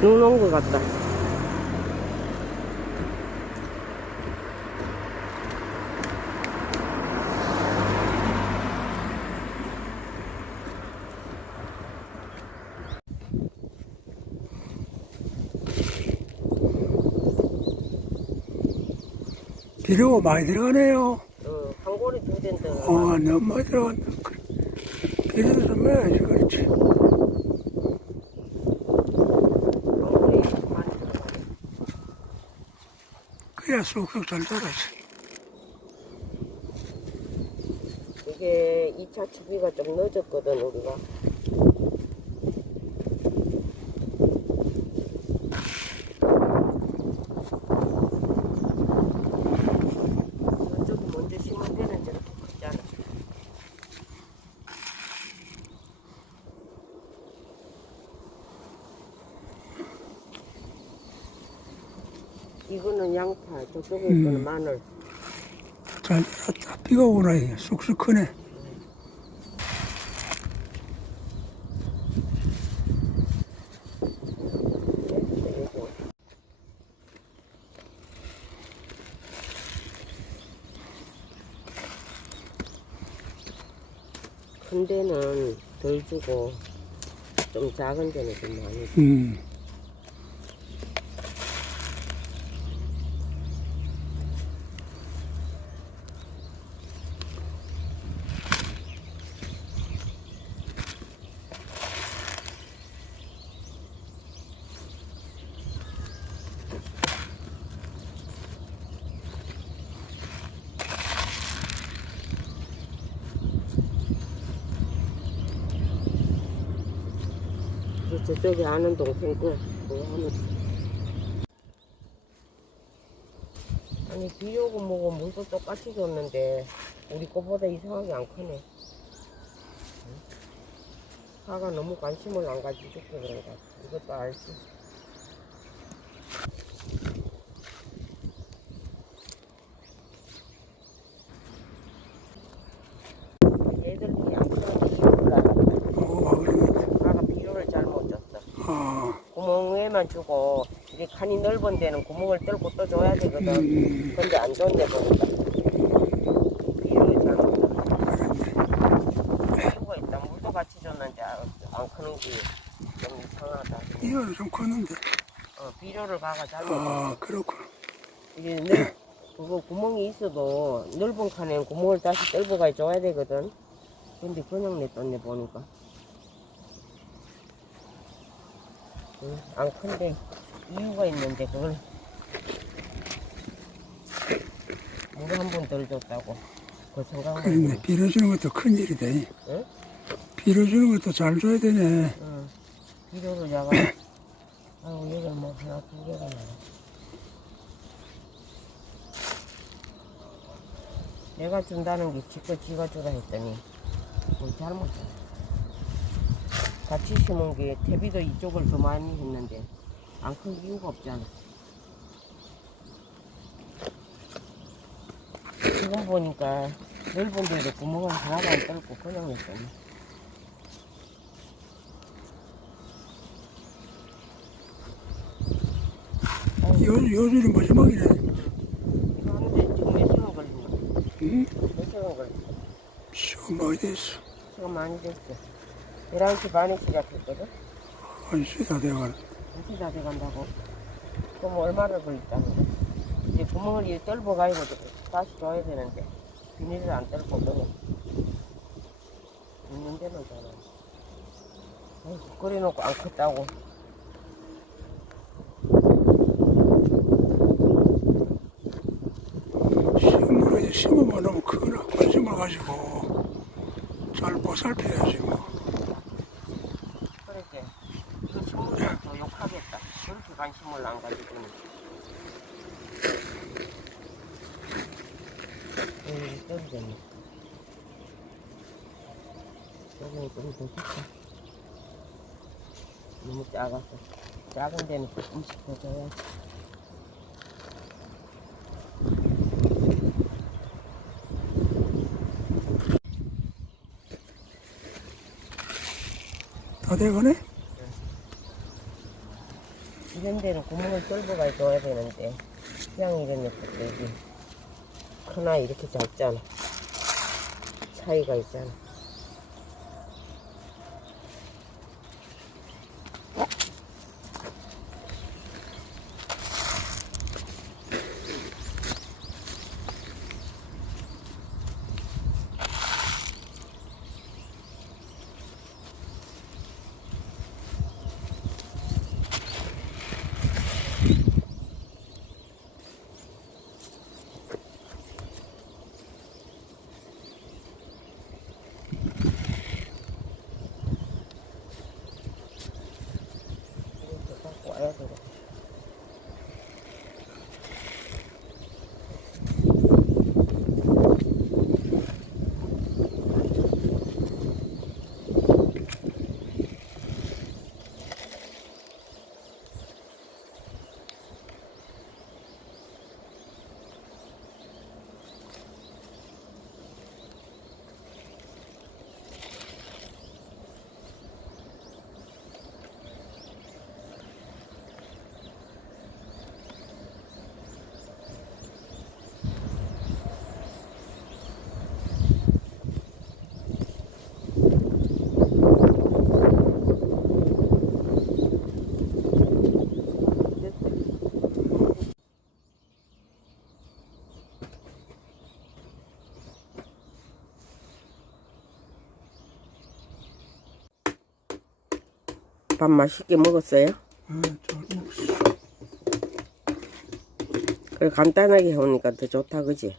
눈 온 것 같다. 비료가 많이 들어가네요. 어, 한 고리 두 대인데. 어, 너무 많이 들어간다. 좀 넣어야지, 그렇지. 그래야 쏙쏙 잘 자라지. 이게 2차 추비가 좀 늦었거든, 우리가. 이쪽이 먼저 심으면 되는데 이렇게 크잖아. 이거는 양파, 저쪽에 음. 거는 마늘. 잘 자랐다. 비가 오고 나니 쑥쑥 크네. 큰 데는 덜 주고 좀 작은 데는 좀 많이 주. 음. 그 저쪽에 아는 동생 거 하면 아니 비 오고 뭐고 물도 똑같이 줬는데 우리 거보다 이상하게 안 크네. 응? 파가 너무 관심을 안 가지고 그런가 이것도 알지? 얘들이 안 크는지 몰라 어, 와, 그러면, 파가 비료를 잘못 줬어 아, 구멍에만 주고 이게 칸이 넓은 데는 구멍을 뚫고 또 줘야 되거든. 음, 근데 안 좋은데 보니까 비료를 잘못 줬어. 수가 있다. 물도 같이 줬는데 안- 안 크는 게 좀 이상하다. 이거는 좀 컸는데. 어, 비료를 가가 잘못. 아, 그렇구나. 이게 넓, 그거 구멍이 있어도 넓은 칸에는 구멍을 다시 뚫고 줘야 되거든. 근데 그냥 냈던데 보니까. 응, 안 큰데 이유가 있는데 그걸 물 한 번 덜 줬다고 그 생각만 그러네. 해. 비료 주는 것도 큰 일이다. 이. 응? 비료 주는 것도 잘 줘야 되네. 응. 비료를 야가 아이고 여기 뭐 하나 두 개가 나와 내가 준다는 게 지껏 지가 주라 했더니 뭘 잘못 줬 같이 심은 게 태비도 이쪽을 더 많이 했는데 안 큰 이유가 없잖아 지금 보니까 넓은 데도 구멍을 하나도 안 뚫고 그냥 냈더니 요, 요술이 마지막이네. 이거 하는데 지금 몇 시간 걸리나? 응? 몇 시간 걸리나? 시간 많이 됐어. 시간 많이 됐어. 11시 반에 시작했거든? 한 시다 돼가네. 2시 다 돼간다고. 그럼 얼마나 걸렸다는 거야? 이제 구멍을 이제 뚫어 가지고 다시 줘야 되는데, 비닐을 안 뚫고 그냥. 있는 데는 잖아. 끓여놓고 안 컸다고. 심으면 너무 크거나 관심을 가지고 잘 보살펴야지 뭐. 그렇게. 이거 식물은 더 욕하겠다. 그렇게 관심을 안 가지고는. 여기 떨어졌네. 여기는 좀더 좋다. 너무 작아서. 작은 데는 조금씩 더 줘야지. 다 돼가네? 이런 데는 구멍을 뚫어가 줘야 되는데 그냥 이런 녀석도 이게 크나 이렇게 작잖아. 차이가 있잖아 밥 맛있게 먹었어요? 아, 잘 먹었어. 그래 간단하게 하니까 더 좋다 그지?